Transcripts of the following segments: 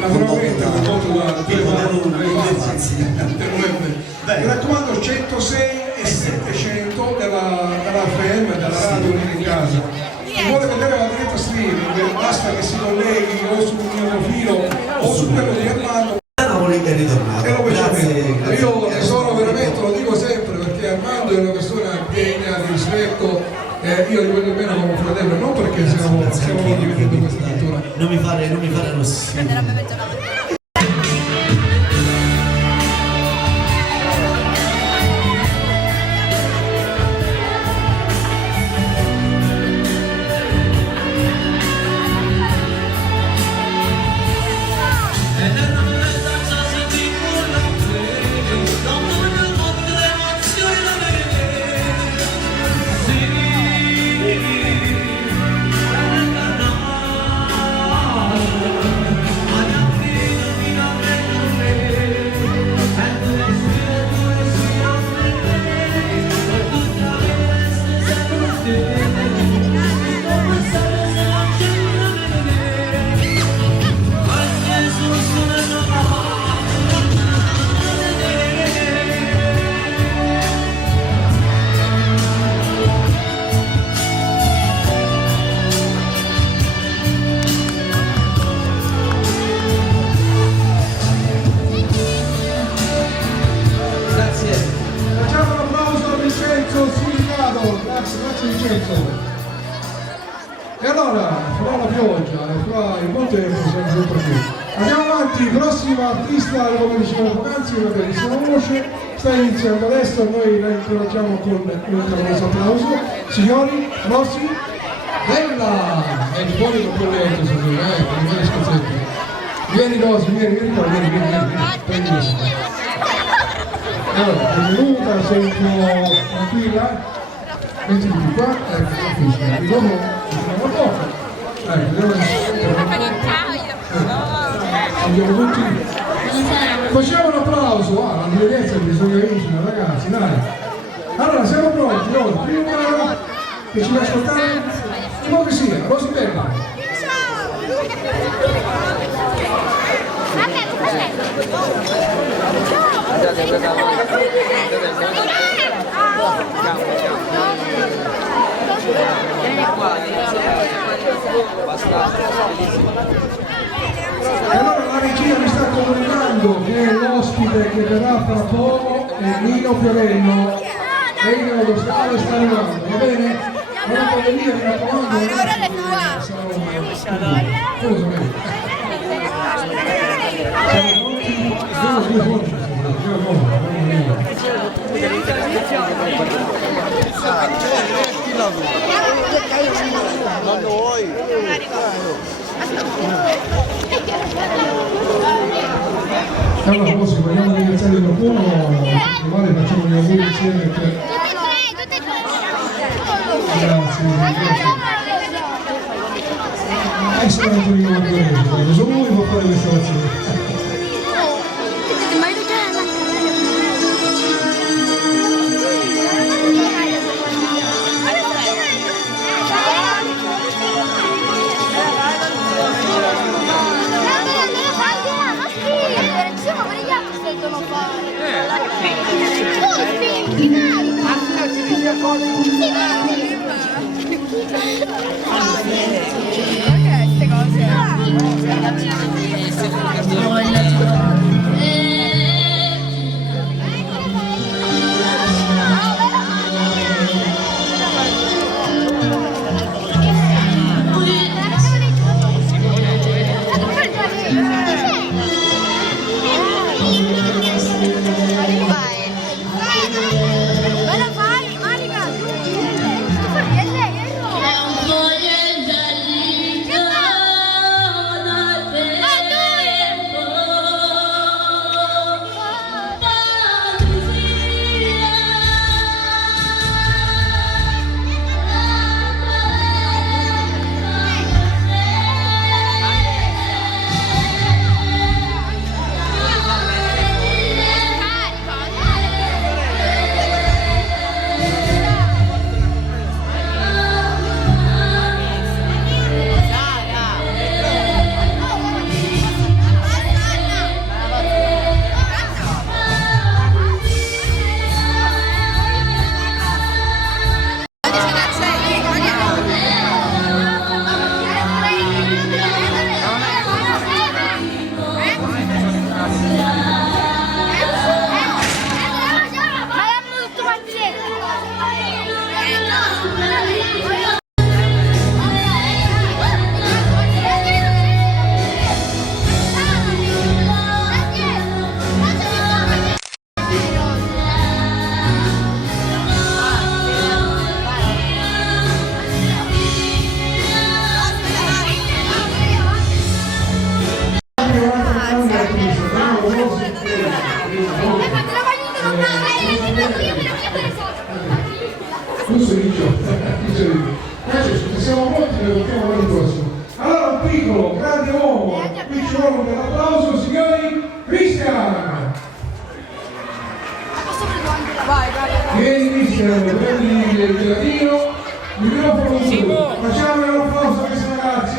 naturalmente condotto da mi raccomando 106 e 700 della FM, della radio lì in casa. Chi vuole vedere la diretta streaming basta che si colleghi o sul mio profilo o su quello di Armando volete ritornare. Io ne sono veramente, lo dico sempre, perché Armando è una persona degna di rispetto, io li voglio bene come fratello, non perché stiamo condividendo questa cultura. Non mi fare rossino. E allora, fra la pioggia e fra il buon tempo siamo sempre qui. Andiamo avanti, prossima artista, come dicevo poc'anzi, una bellissima voce, sta iniziando adesso, noi la incoraggiamo con un caloroso applauso. Signori, Rossi, bella! È di buoni con più lento, non mi scherzetti. Vieni Rossi, vieni qua, vieni, prendi questo. Allora, benvenuta, sei un po' tranquilla? Metti di qua, ecco, capisci, di dopo facciamo poco. Andiamo tutti. Facciamo un applauso, la bellezza bisogna vincere, ragazzi, dai. Allora, siamo pronti, prima che ci ascoltare, come che sia, Rosy Bella. E allora la regia mi sta comunicando che l'ospite che verrà fra poco è Nino Fiorello e il autostrada sta arrivando, va bene? Non può venire, mi raccomando, Ma noi! Allora, se vogliamo ringraziare qualcuno, magari facciamo gli auguri insieme per... Grazie. Essere Antonino Margherese, solo lui può fare questa azione. Queste cose un applauso signori Cristian. Vieni Cristian, prendi il gelatino, microfono su. Facciamo un applauso a questi ragazzi,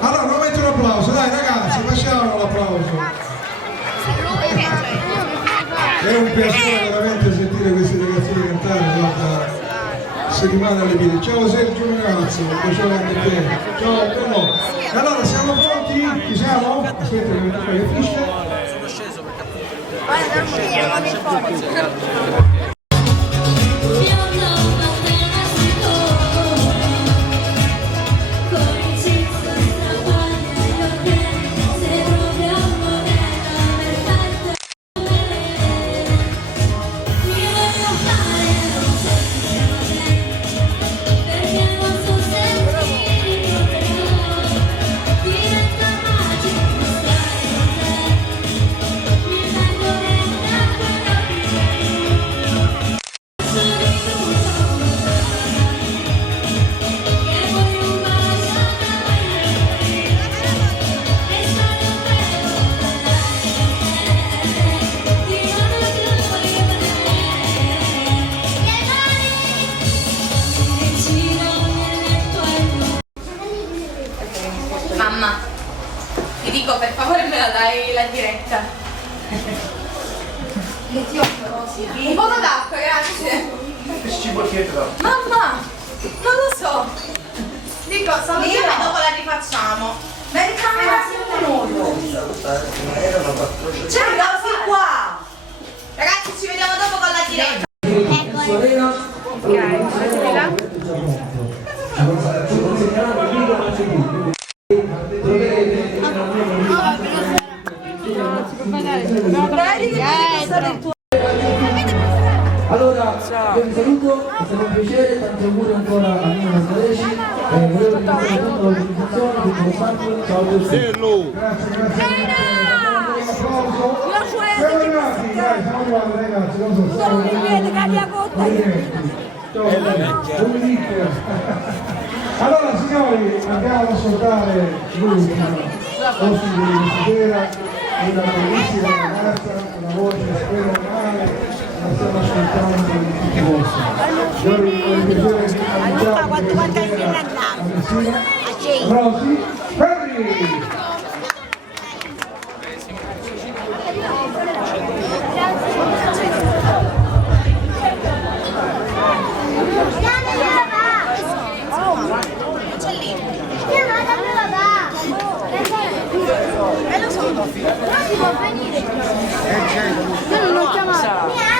Allora, non metto un applauso, dai ragazzi, facciamo l'applauso. È un piacere veramente sentire questi ragazzini cantare dopo settimana alle piedi. Ciao Sergio ragazzi, un piacere anche te. Ciao bello. Allora, siamo pronti? Ci siamo? Aspetta che mi tocca le fiche. Sono sceso perché... Mamma, ti dico per favore me la dai la diretta. Un po' d'acqua, grazie. Mamma, non lo so. Dico, salutiamo e dopo la rifacciamo. Ma in camera siamo noi. C'è un ragazzi qua. Ragazzi, ci vediamo dopo con la diretta. Allora, io vi saluto, è stato un piacere, tanti auguri ancora a Nino Nazareci, volevo ringraziare tutta l'organizzazione, tutto lo staff, ciao a tutti. Grazie, Allora signori, andiamo ad ascoltare l'ultima ospite di questa sera, una bellissima ragazza, una voce fenomenale, la stiamo ascoltando in tutti i posti. Signori, con il piacere di annunciare questa sera a Messina, Rosy Ferri! Io non l'ho chiamato.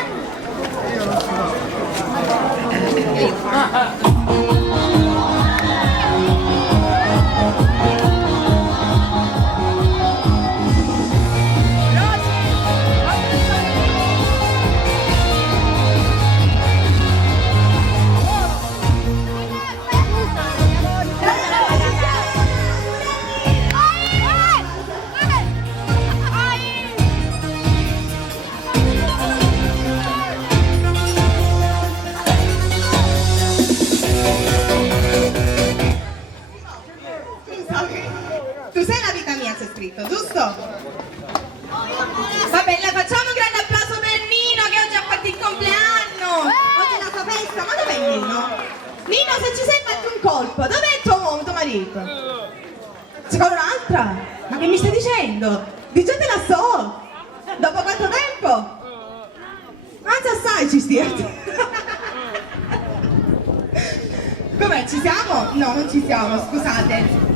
Tu sei la vita mia, c'è scritto, giusto? Va bene, facciamo un grande applauso per Nino che oggi ha fatto il compleanno. Oggi è la sua festa, ma dov'è Nino? Nino, se ci sei fatti un colpo, dov'è il tuo marito? Secondo un'altra? Ma che mi stai dicendo? Dicetela so! Dopo quanto tempo? Anzi assai ci stiate! Com'è, ci siamo? No, non ci siamo, scusate.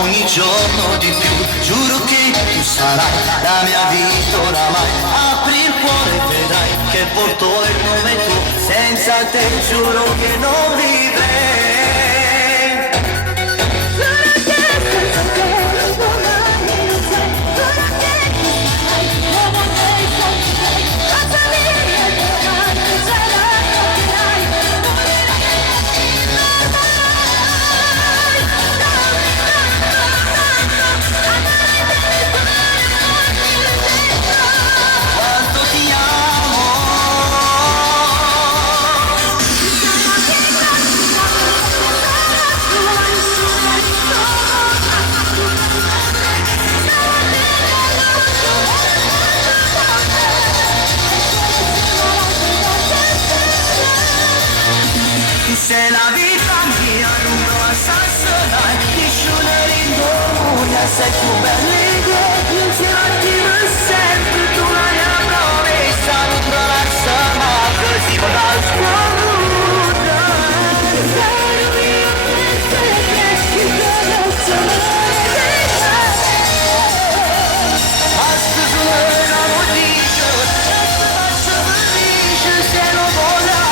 Ogni giorno di più, giuro che tu sarai la mia vita oramai. Apri il cuore e vedrai che porto il nome tu, senza te giuro che non vivrei. Se la vita mia lungo assassinai, nessuno ringoia, sei tu bella insieme a ti per sempre, tu la mia promessa, non trovarsi mai così con la scuola. Sarò io per te che ti conosco, ma scusa non lo dico, ti faccio felice se non voglio.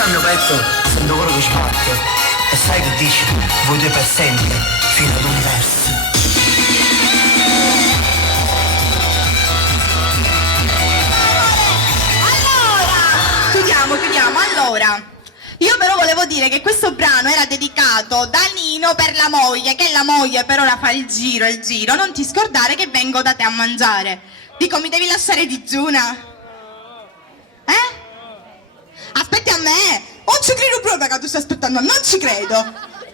Questo è il mio petto, sento quello che sbatte. E sai che dici? Voi due per sempre, fino ad universo. Chiudiamo. Allora, io però volevo dire che questo brano era dedicato da Nino per la moglie, che la moglie per ora fa il giro. Non ti scordare che vengo da te a mangiare. Dico, mi devi lasciare digiuna? Aspetti a me? Non ci credo proprio che tu stai aspettando, non ci credo.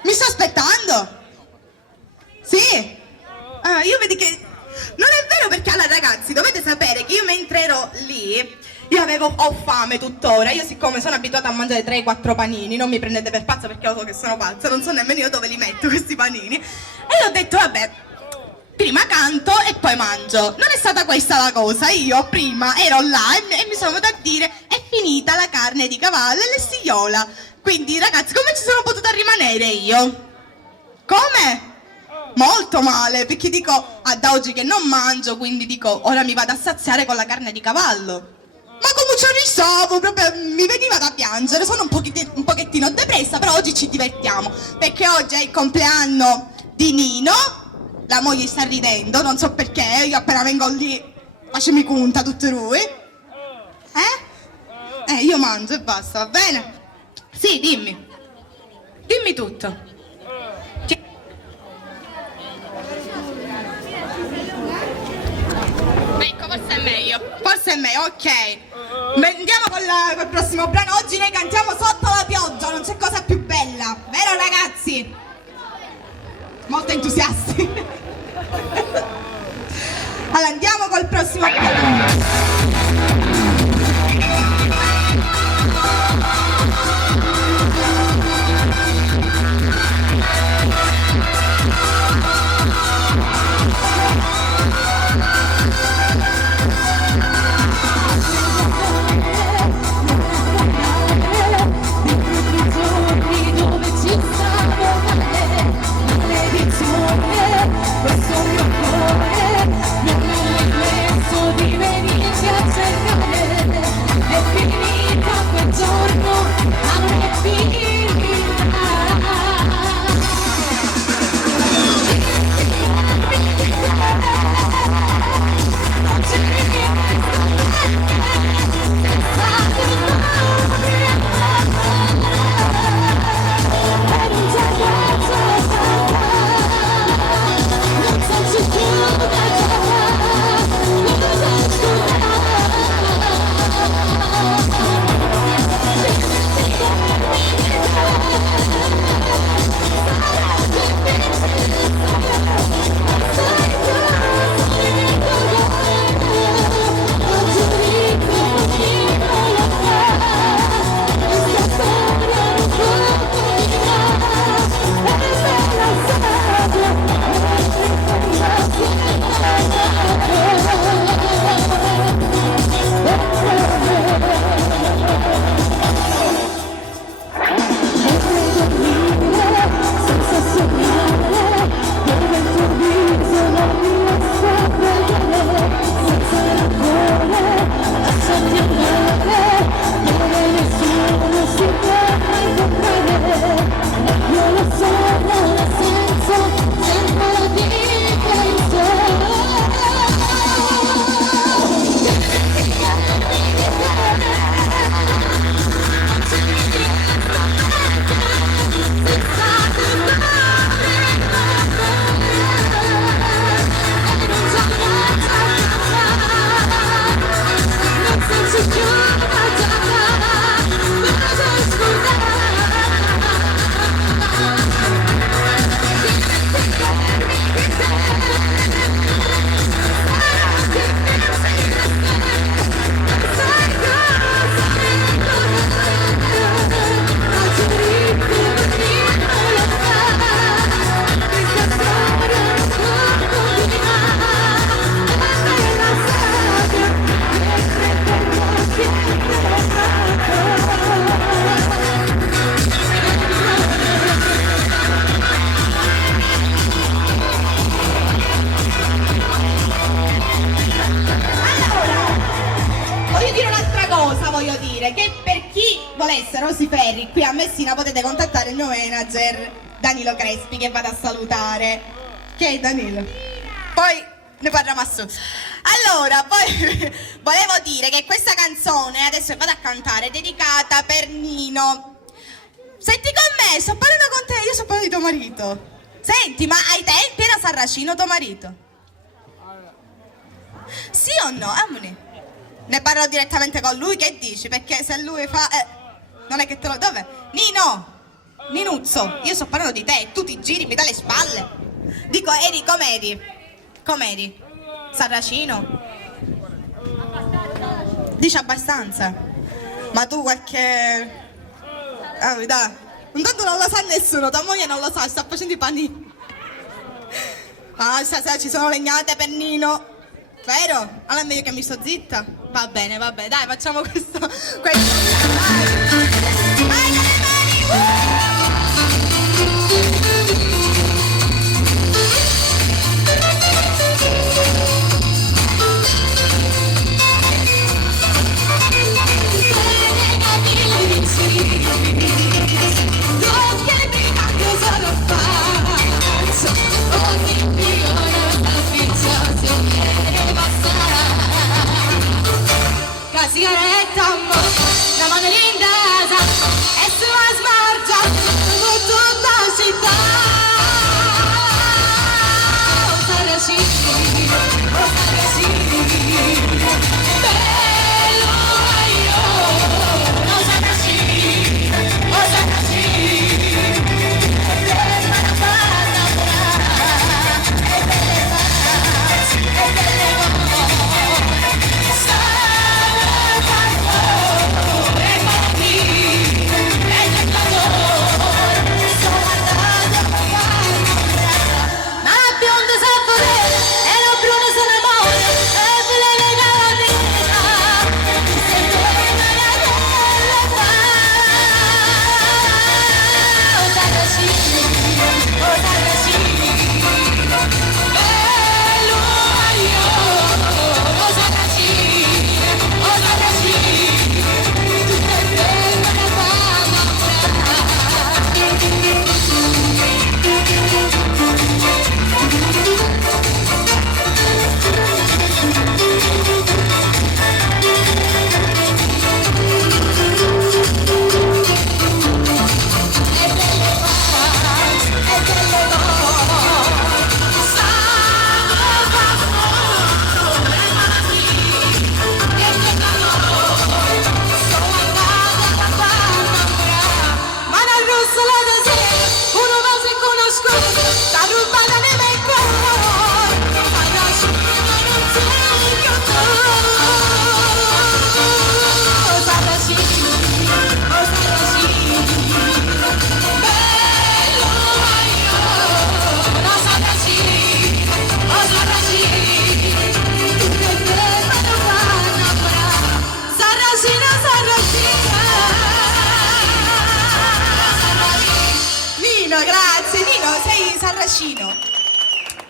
Mi sta aspettando? Sì? Io vedi che... Non è vero, perché allora ragazzi, dovete sapere che io mentre ero lì, ho fame tuttora. Io siccome sono abituata a mangiare 3-4 panini, non mi prendete per pazza perché lo so che sono pazza, non so nemmeno io dove li metto questi panini. E ho detto vabbè, prima canto e poi mangio. Non è stata questa la cosa, io prima ero là e mi sono venuta a dire è finita la carne di cavallo e l'estigliola. Quindi ragazzi, come ci sono potuta rimanere io? Come? Molto male, perché dico ad oggi che non mangio, quindi dico ora mi vado a saziare con la carne di cavallo. Ma come ci risavo, proprio mi veniva da piangere, sono un pochettino depressa, però oggi ci divertiamo, perché oggi è il compleanno di Nino, la moglie sta ridendo, non so perché, io appena vengo lì facemi conta tutte lui. Io mangio e basta, va bene? Sì, dimmi tutto. Ecco, forse è meglio, ok. Andiamo col prossimo brano. Oggi noi cantiamo sotto la pioggia, non c'è cosa più bella, vero ragazzi? Molto entusiasti. Allora andiamo col prossimo brano. Questo mio cuore non è messo di venirti a cercare. È finita quel giorno, ma non è finita. Voglio dire un'altra cosa, che per chi volesse Rosy Ferri qui a Messina potete contattare il mio manager Danilo Crespi che vado a salutare. Che è Danilo? Poi ne parliamo a su. Allora, poi volevo dire che questa canzone, adesso che vado a cantare, è dedicata per Nino. Senti con me, sto parlando con te, io sto parlando di tuo marito. Senti, ma ai tempi era Sarracino tuo marito? Sì o no? Amore. Ne parlo direttamente con lui, che dici? Perché se lui fa... non è che te lo... Dov'è? Nino! Ninuzzo, io sto parlando di te, tu ti giri, mi dai le spalle. Dico, eri, com'eri? Com'eri? Sarracino? Dici abbastanza. Ma tu qualche... dai. Intanto non lo sa nessuno, tua moglie non lo sa, sta facendo i panini. Ah, stasera ci sono legnate per Nino. Vero? Allora è meglio che mi sto zitta. Va bene, dai, facciamo questo. Vai con le mani! La sigaretta, la mano lindata e se la smargia per tutta la città. Oh Sarracino, bello io. Oh Sarracino,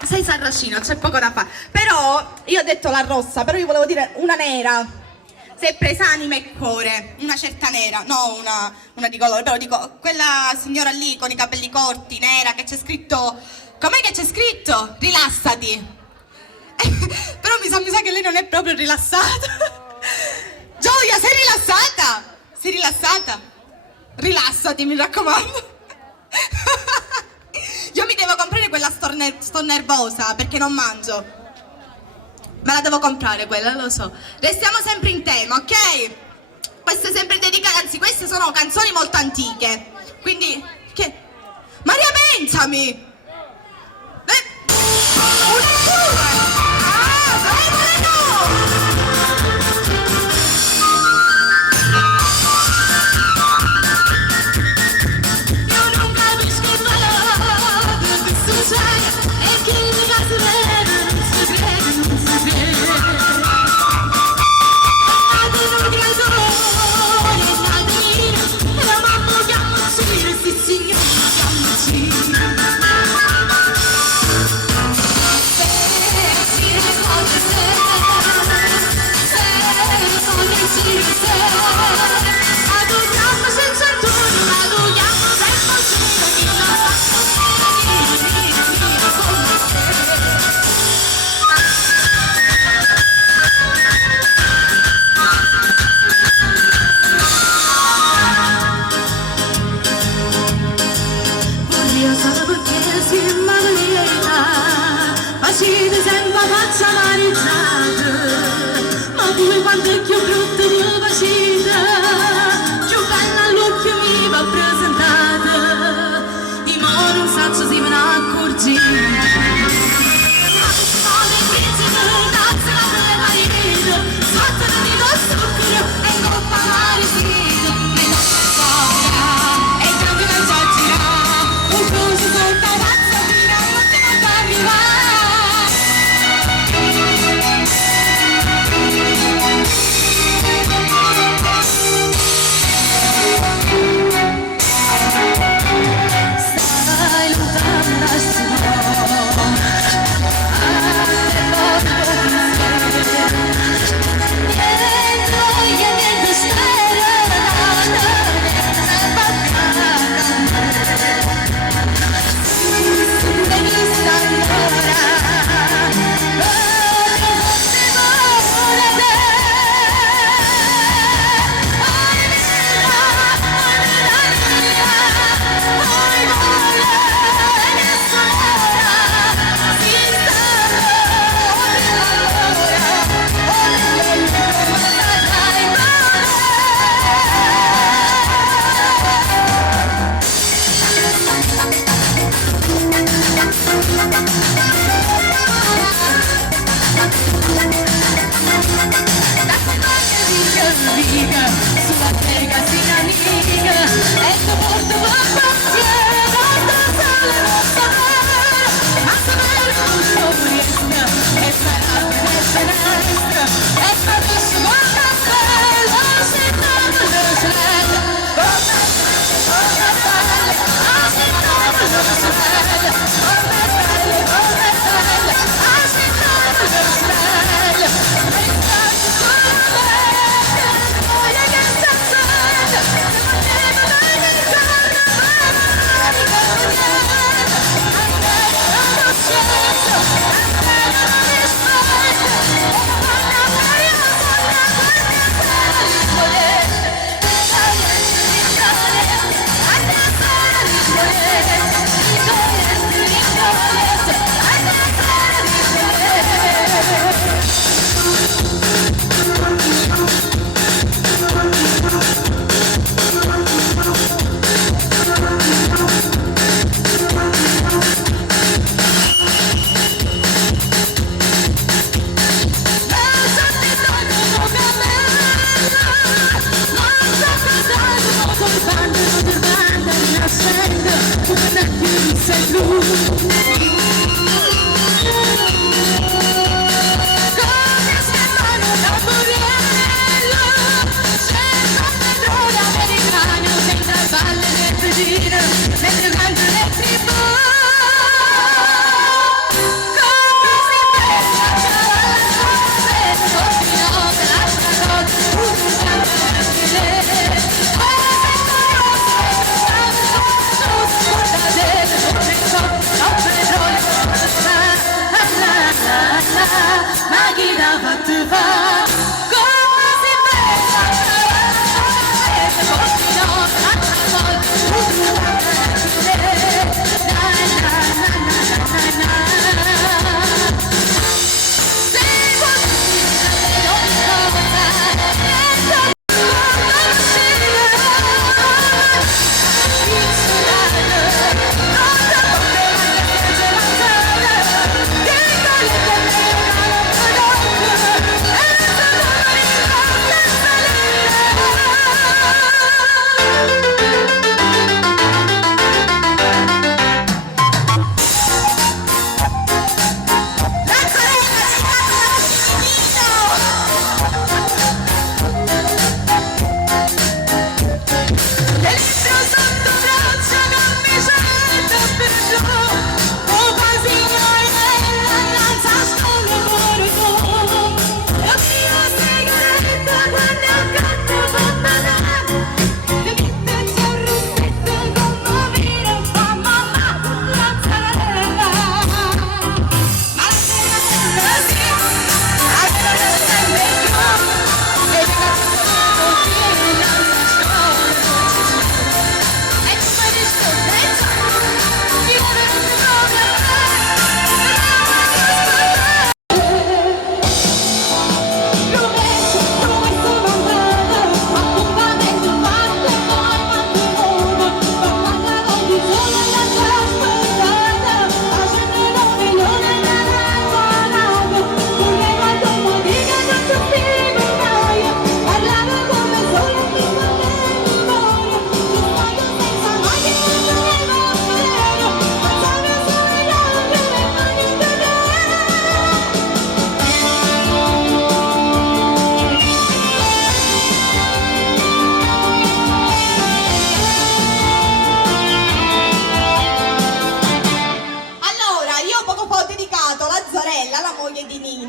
Sei Sarracino, c'è poco da fare. Però, io ho detto la rossa, però io volevo dire una nera. Si è presa anima e cuore, una certa nera, no una di colore, però dico, quella signora lì con i capelli corti, nera, che c'è scritto... Com'è che c'è scritto? Rilassati. Però mi sa che lei non è proprio rilassata. Gioia, sei rilassata? Sei rilassata? Rilassati, mi raccomando. Io mi devo comprare quella, sto nervosa perché non mangio. Me la devo comprare quella, lo so. Restiamo sempre in tema, ok? Questo è sempre dedicato, anzi queste sono canzoni molto antiche. Quindi, che? Maria, pensami! Sempre no! E chi mi va su non si vede. Andate non mi ragione, andate la mamma chiamaci, sì signore chiamaci. Se le cose se le cose si adoriamo. volta più brutta di una vita, più bella all'occhio mi va presentata, di mo non so se me ne accorgi. Sulla piega si amica, ecco molto passione, molto sale, molto amore, ma sapere tutto riesca, e sarà destra, e capisci molto bello, se non lo sveglia, come belle, se non lo sveglia, come belle, se non lo sveglia, restati solo me.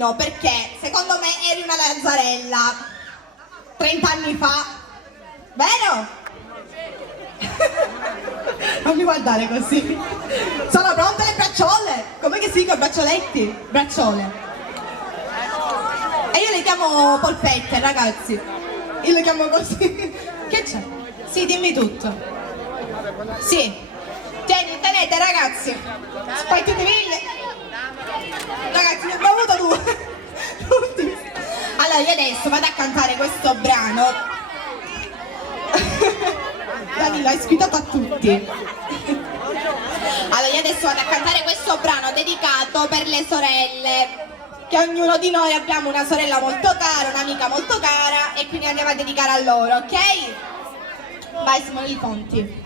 brano perché secondo me eri una lazzarella 30 anni fa, vero? Non mi guardare così. Sono pronte le bracciole? Come che si dica braccioletti? Bracciole. E io le chiamo polpette, ragazzi. Io le chiamo così. Che c'è? Sì, dimmi tutto. Sì. Tenete ragazzi. Poi tu devi... Ragazzi, ne abbiamo avuto due. Allora, io adesso vado a cantare questo brano. Danilo, hai sfidato a tutti. Allora, io adesso vado a cantare questo brano dedicato per le sorelle. Che ognuno di noi abbiamo una sorella molto cara, un'amica molto cara, e quindi andiamo a dedicare a loro, ok? Vai Simone Di Fonti.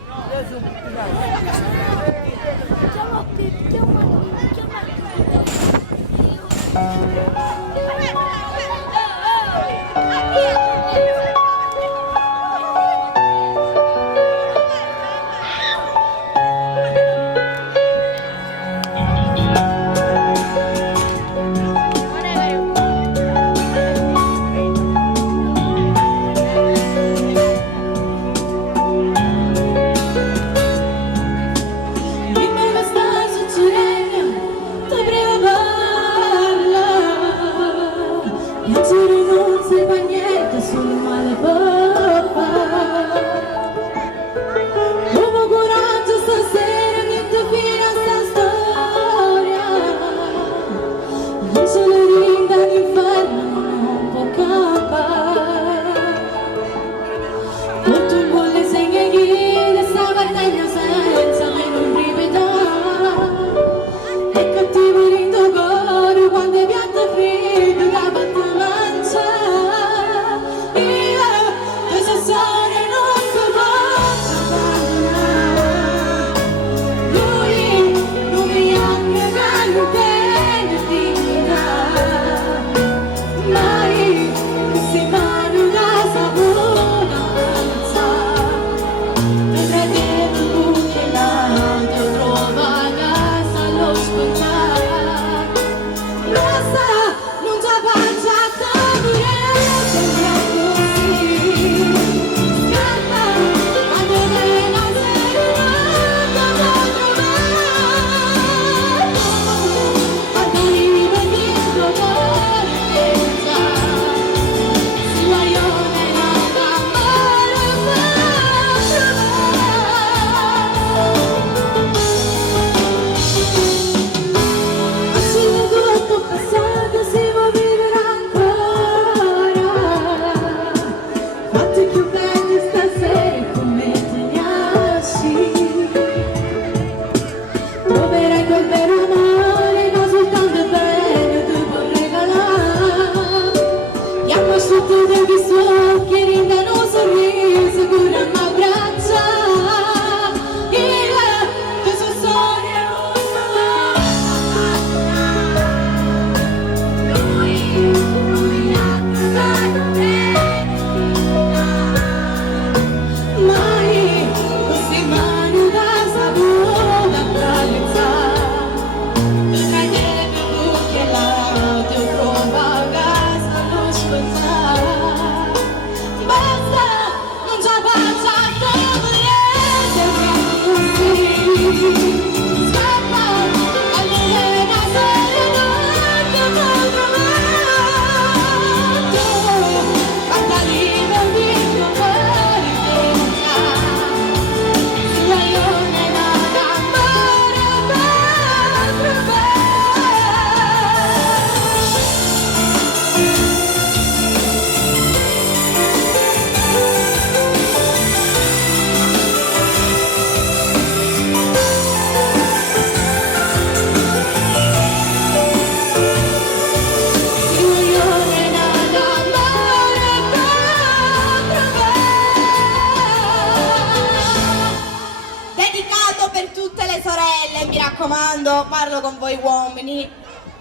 Parlo con voi uomini,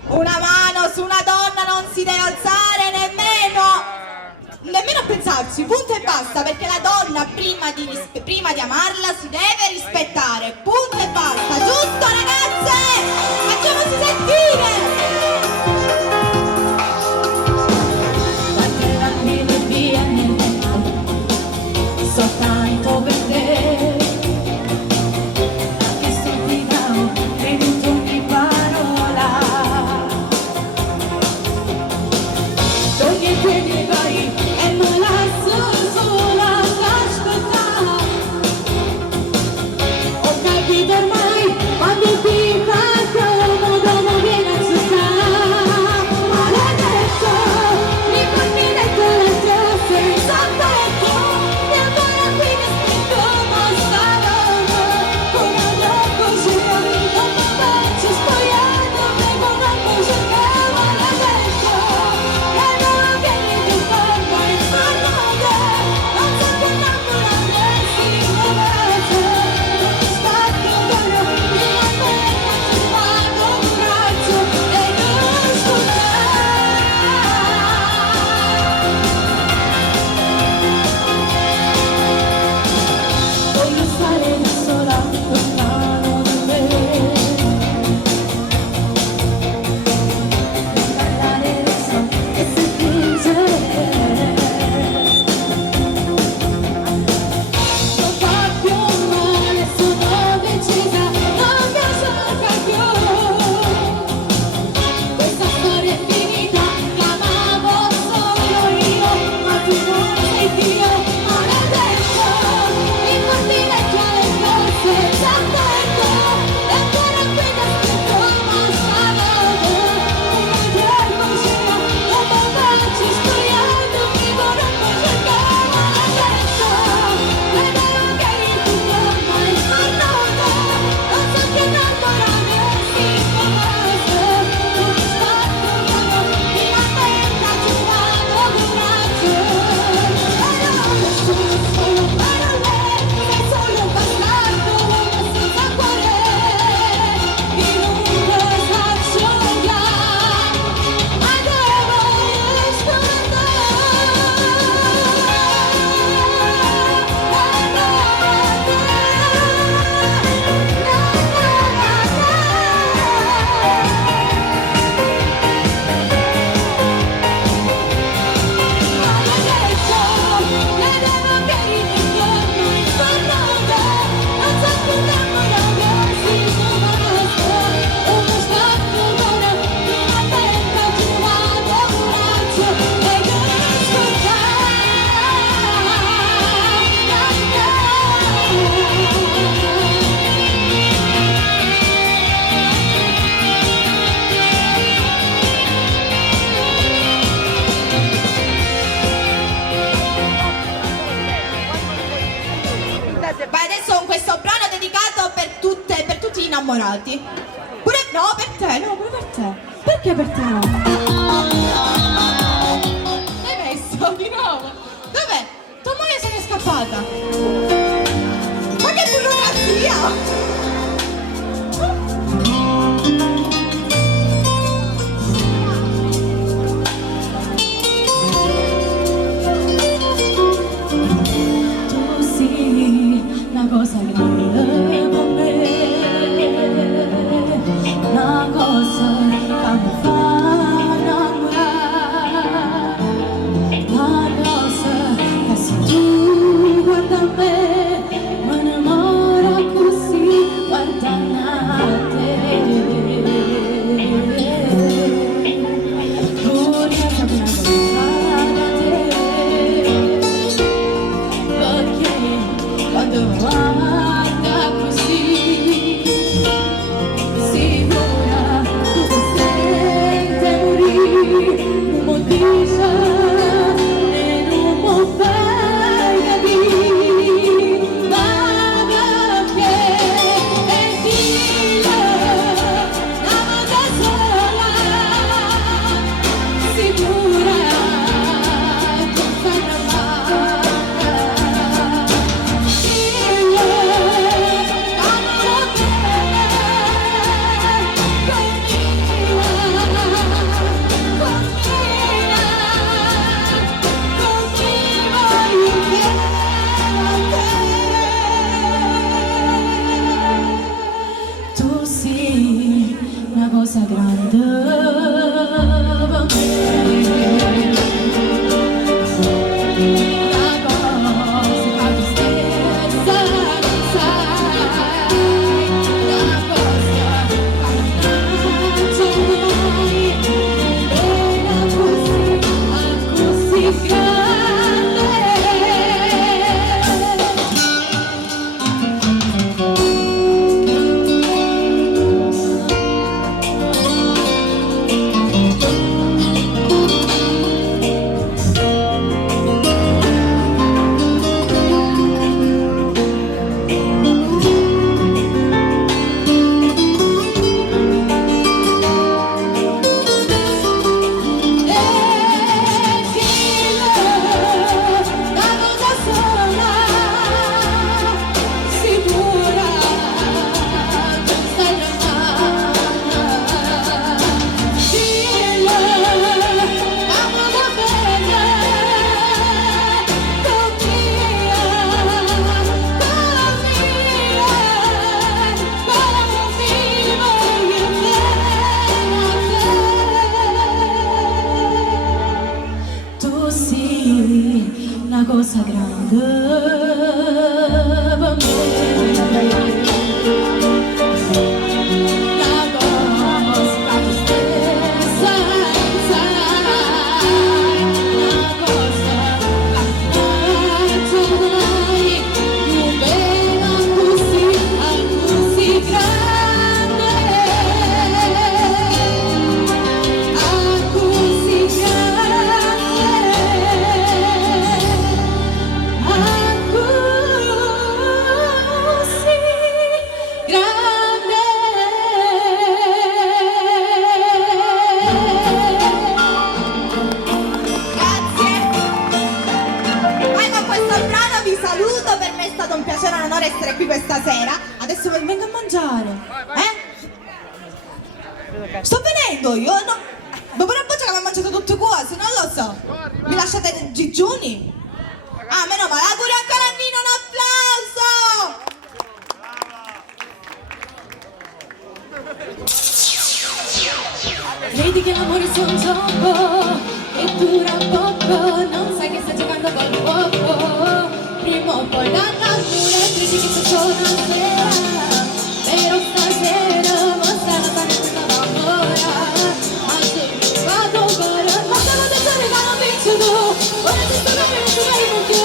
una mano su una donna non si deve alzare nemmeno a pensarci, punto e basta, perché la donna prima di amarla si deve rispettare, punto e basta, giusto ragazze? Facciamoci sentire! innamorati. Pure no, per te, no, pure per te. Perché per te no? L'hai messo di nuovo? Dov'è? Tua moglie se n'è scappata. Ma che burocrazia! Una cosa grande per me, una cosa che mi fa innamorare, una cosa che se tu guarda a me, mi innamora così, guardando a te. Vorrei sapere una cosa da te, perché quando guarda così sicura tu ti senti morire, non mi dice e non mi fai capire, ma perché è Dio la volta sola sicura tu fai la tu sei una cosa grande per me, una cosa che tu stessa non sai, una cosa che non faccio mai, era così grande. Una cosa grande per me, una cosa che tu stessa sai, una cosa che non faccio mai, non vedo così grande, così essere qui questa sera. Adesso vengo a mangiare. Sto venendo io. No. Dopo una volta che abbiamo mangiato tutte cose, non lo so. Mi lasciate digiuni? Ah, meno male. Auguri ancora a Nino, un applauso. Vedi che l'amore è un gioco e dura poco, non sai che stai giocando col fuoco. Prima o poi la natura credi che ci sono una sera, però stasera mostra la tua nessuna paura. Anche vado ancora, ma stavo da sole ma non penso tu. Ora ti sto bene, non ti vai non più.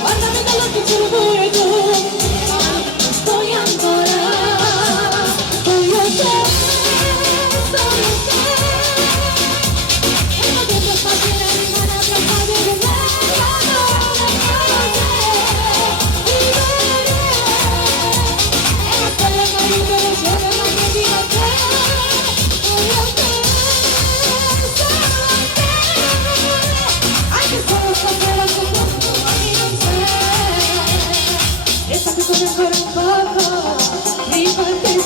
Guardami dall'occhio, ce lo pure tu. Ma sto ancora, voglio te, solo te.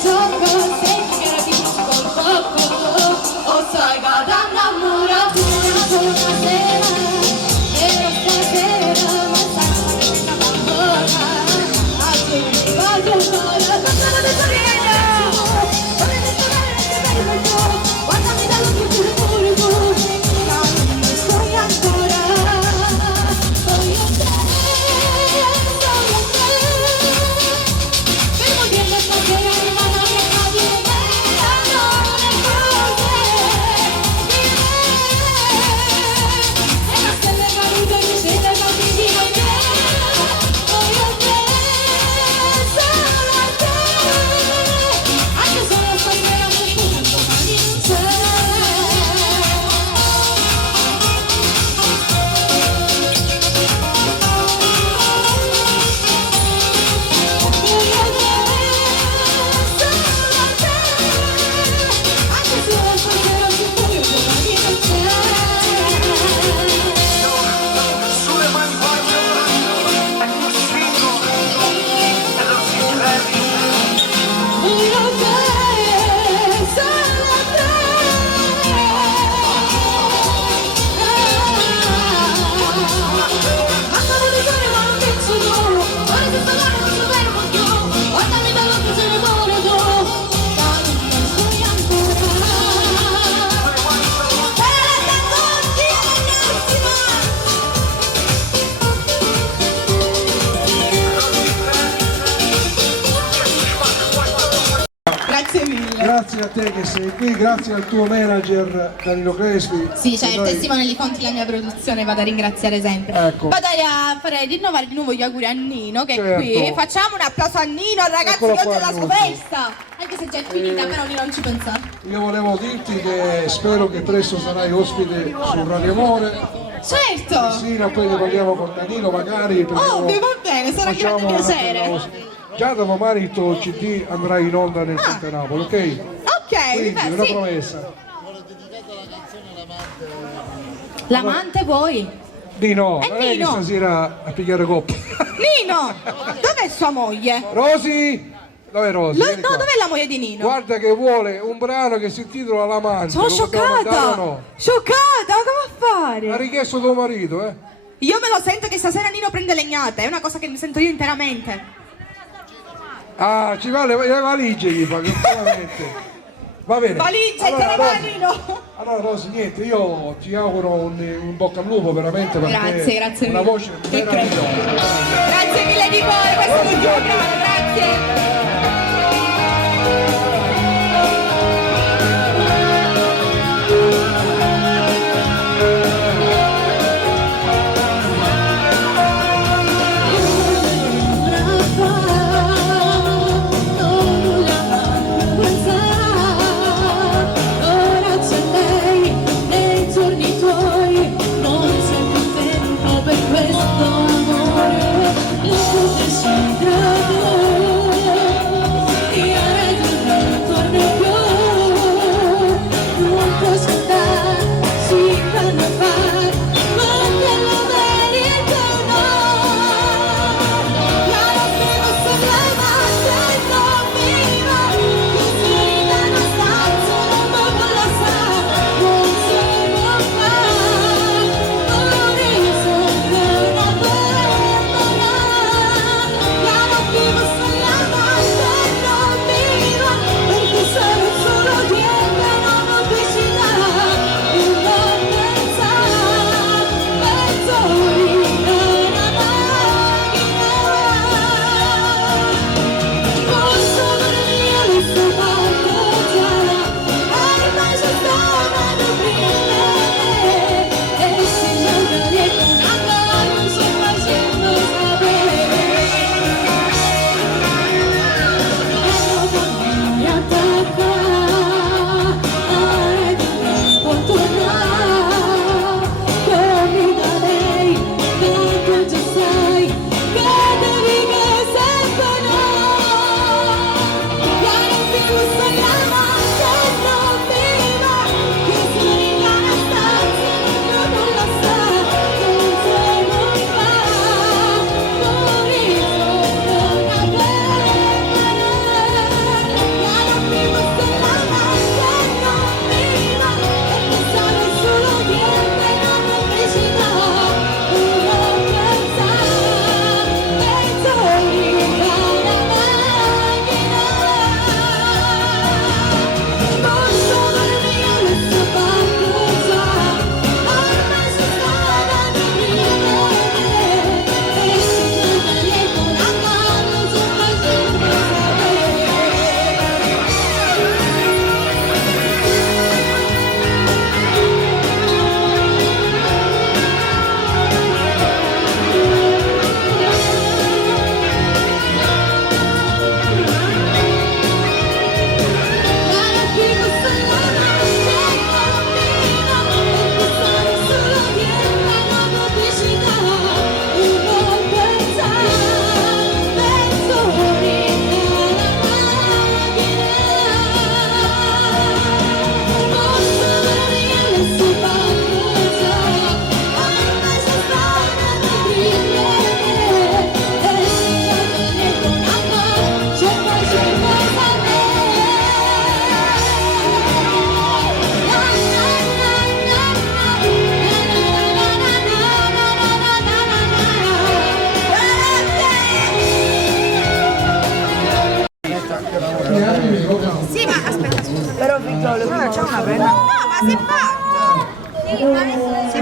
sopra, senti che era tipo col cocco. O sai che t'annamora una sera, era stasera, ma sai che sta bambona. A tu voglio ancora, non te sorriendo. Voglio tornare che bello io, guardami dall'occhio pure tu. Non sto ancora, voglio te. Fermo dietro stasera, ma non mi accade bene, le cose di me. E la stella caduta che scende e fa di me. Voglio te, solo a te. Anche solo stasera non puoi, domani non c'è. Sulle mani voglio, e mi spingo, e lo si fermi. Grazie mille. Grazie a te che sei qui, grazie al tuo manager Danilo Crespi. Sì, che certo, noi- e Simone Lifonti, la mia produzione, vado a ringraziare sempre. Ecco. Vado a fare rinnovare di nuovo gli auguri a Nino che è Certo. qui. Facciamo un applauso a Nino, ragazzi, Eccolo che oggi qua, è la sua Nino. festa. Anche se già è finita, però Nino non ci pensa. Io volevo dirti che spero che presto sarai ospite su Radio Amore. Certo! Sì, poi ne parliamo con Danilo magari. Ovvio, va bene, sarà un facciamo grande una piacere. bella cosa. Già da domani il tuo CD andrà in onda nel Ponte Napoli, ok? Ok, Quindi una sì. promessa. L'amante vuoi? Nino, È non è che Nino. stasera a pigliare coppia. Nino! Dov'è sua moglie? Rosi! Dov'è Rosi? No, Vieni qua. dov'è la moglie di Nino? Guarda che vuole un brano che si intitola L'amante. Sono Lo possiamo mandare o scioccata! no? Scioccata, ma come a Ha fare? richiesto tuo marito, eh? Io me lo sento che stasera Nino prende legnate, è una cosa che mi sento io interamente. Ah, ci va le valigie gli fa, ovviamente. Va bene. Valigia, te Allora, ne va Rosi, Nino! allora Rosi, niente, io ti auguro un bocca al lupo veramente perché Grazie una mille. voce Che meravigliosa. Grazie mille di cuore, questo è l'ultimo brano, grazie! Ora c'è lei nei giorni tuoi, non c'è più tempo per questo amore, non desidero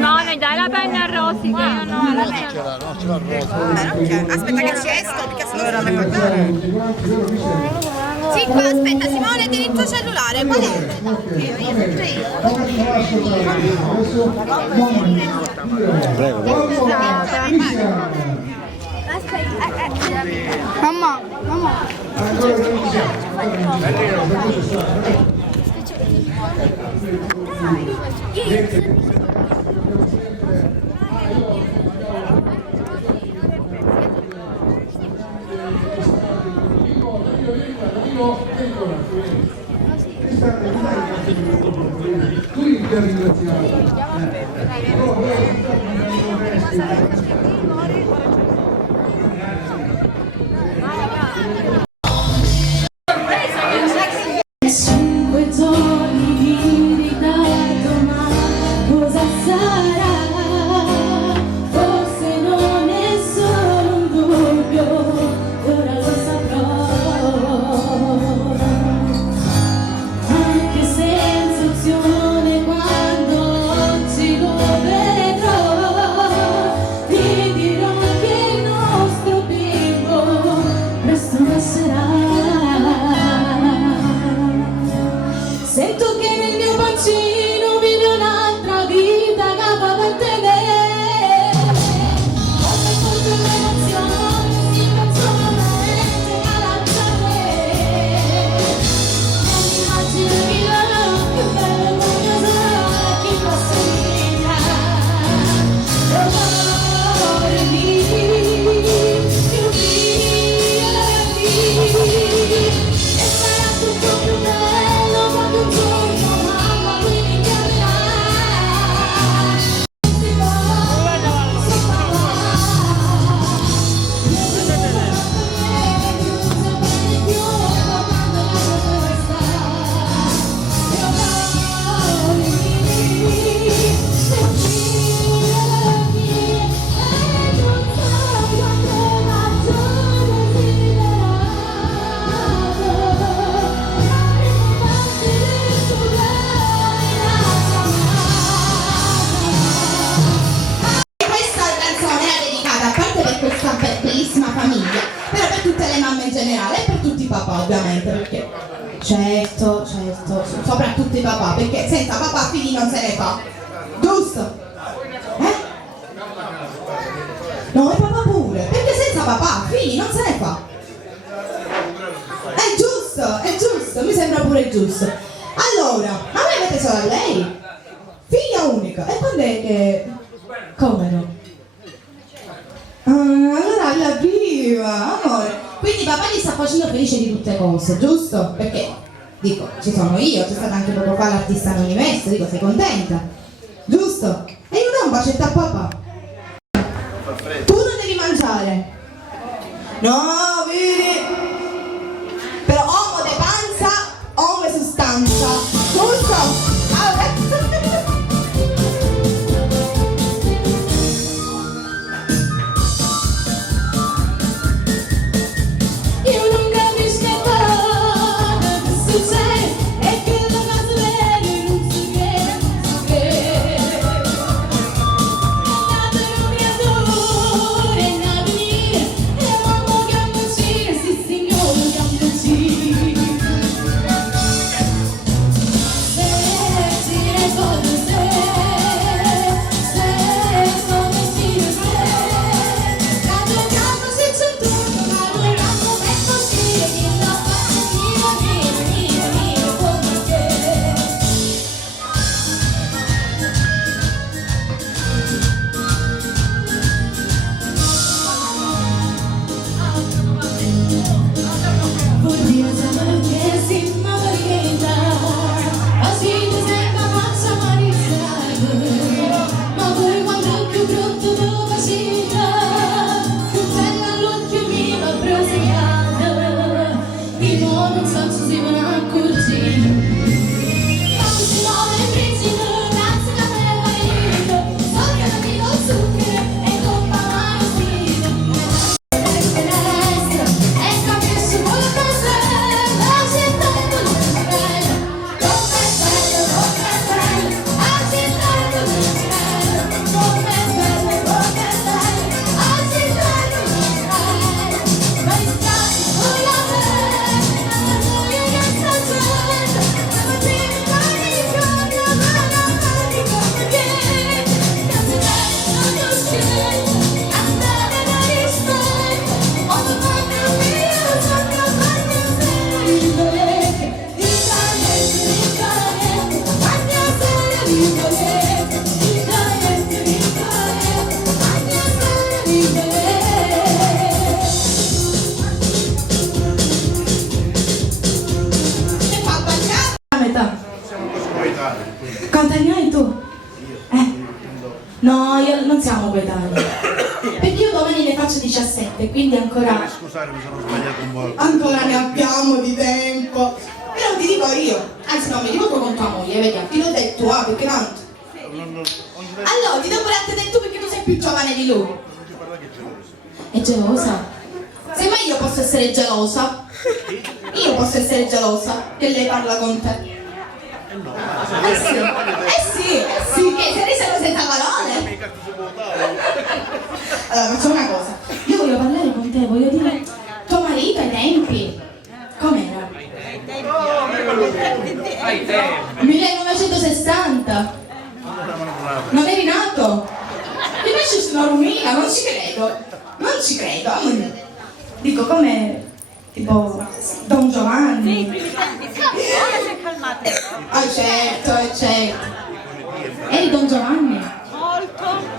Simone, dai la penna a Rosy che io non ho la penna. Aspetta che ci esco perché sennò non mi guardare. Sì, qua aspetta, Simone, tieni il tuo cellulare, qual è? Mamma, mamma. Tu ti ha ringraziato. Cinque giorni di ritardo, ma cosa sarà? Forse non è solo un dubbio, ora lo saprò. Anche senza opzione quando oggi lo vedrò, ti dirò che il nostro bimbo presto nascerà. Sento che nel mio bacino vive un'altra vita che va a mantenere. Quando incontro l'emozione si facciano la mente galacciare. Non mi immagino che bello il mondo sarà chi possa vita. L'amore più vieni. E sarà tutto più bello quando un giorno mamma qui mi chiamerà. Si va, si fa. Non si bene più quando la tua sta. E amore e non so quante ragioni si Questa canzone è dedicata, a parte per questa bellissima famiglia, però per tutte le mamme in generale e per tutti i papà ovviamente, perché certo, soprattutto i papà, perché senza papà figli non se ne fa, giusto? No, e papà pure, perché senza papà figli non se ne fa. È giusto, mi sembra pure giusto. Allora, ma voi avete solo a lei? Figlia unica, e quando è che... Come no? Allora la prima, amore. Quindi papà gli sta facendo felice di tutte cose, giusto? Perché, dico, ci sono io, c'è stata anche poco fa l'artista anonimesso, dico, sei contenta? Giusto? E io do un bacetto a papà. Tu non devi mangiare. No, vedi? Però uomo de panza, uomo de sostanza. Giusto? Io non capisco cosa succede e che la cosa vede non si vede. È nato in un creatore, è nato in e uomo che a uscire si No, io non siamo coetanei. Perché io domani ne faccio 17, quindi ancora... Scusate, mi sono sbagliato un po'. Ancora ne abbiamo di tempo. Però ti dico io, anzi no, mi rivolgo con tua moglie, vediamo, ti l'ho detto, perché tanto. Allora, ti devo pure detto perché tu sei più giovane di lui. È gelosa? Semmai io posso essere gelosa. Io posso essere gelosa che lei parla con te. Sì, che sei riso senza parole. Allora, facciamo una cosa. Io voglio parlare con te, voglio dire, tuo marito ai tempi, com'era? 1960. Non eri nato? Invece sono rumina, non ci credo. Non ci credo. Dico, come tipo Don Giovanni. Ah, certo, certo. Eri Don Giovanni? Molto.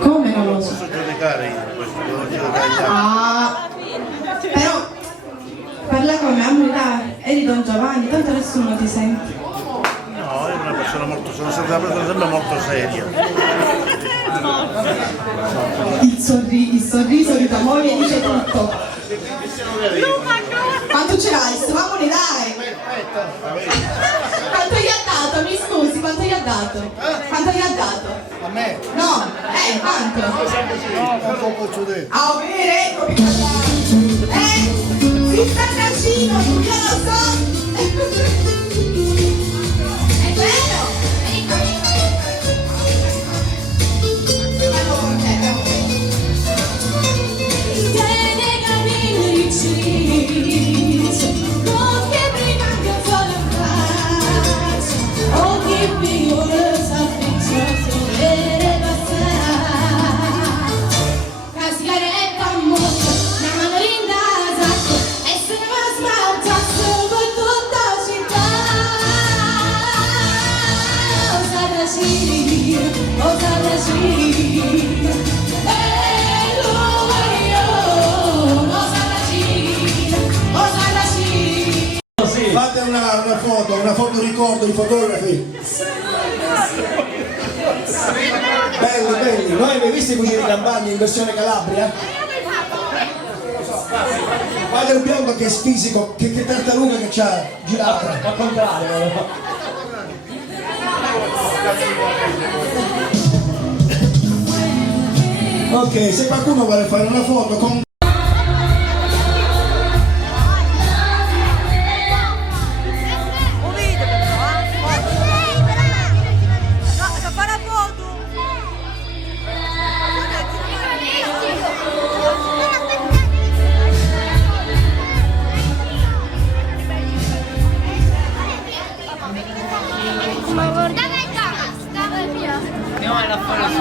Come non lo so? Posso giudicare io questo, devo giudicare. Ah, però parla come a eri Don Giovanni, tanto nessuno ti sente. No, ero una persona molto, sono stata una persona sempre molto seria. Il sorriso di tua moglie dice tutto. Quanto ce l'hai? Stavamone dai! Quanto gli ha dato? Mi scusi, quanto gli ha dato? Quanto gli ha dato? A me? No, quanto? Quanto posso dire? A vedere, ecco che si sta trascino, io lo so! È vero? Tiene cammini riccisi, con che brigante solo in faccia, o chi figura afflizione deve passare. Casiaretta mossa, una mano rinda e se ne va smaltasse per tutta la città. Fate una foto ricordo, i fotografi. Belli. Noi avete visto i cugini Campagna in versione Calabria? Guarda il biondo che è fisico, che tartaruga che c'ha girata. Al contrario. Ok, se qualcuno vuole fare una foto con... Un video però, no, sa fare la foto! Andiamo a fare su.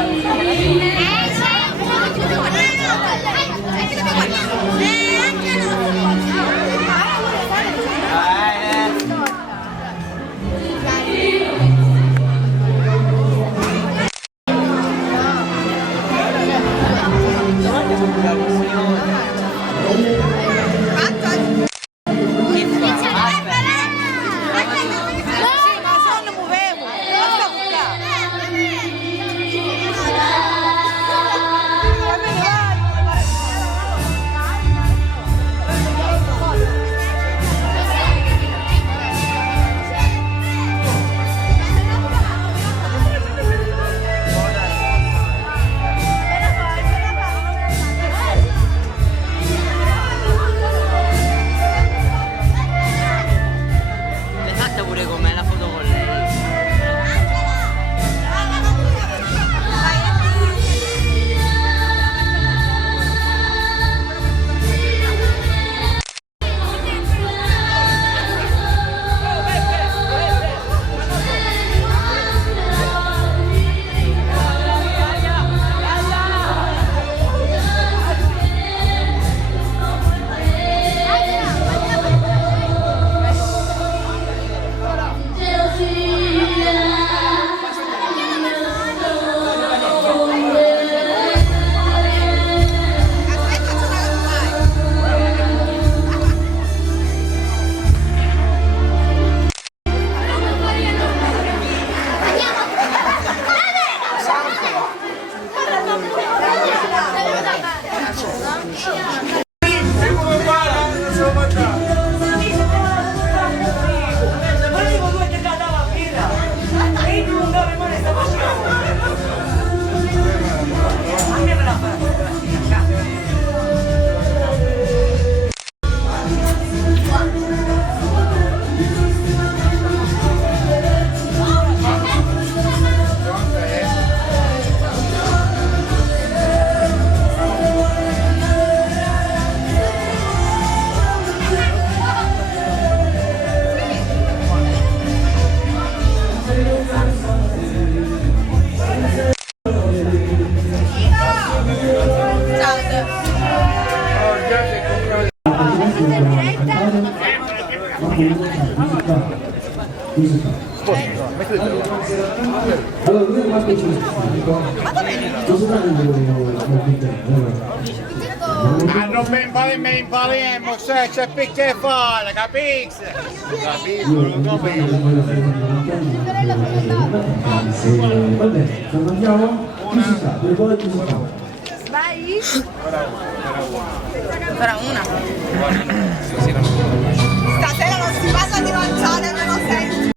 Allora, lui è qualche cistico. Cosa Non mi impariamo, se c'è picche fare, capisci? Va bene, andiamo? Chi si sta? Per voi chi si sta? Vai. Però una. Stasera non si parla di mangiare, me lo sento.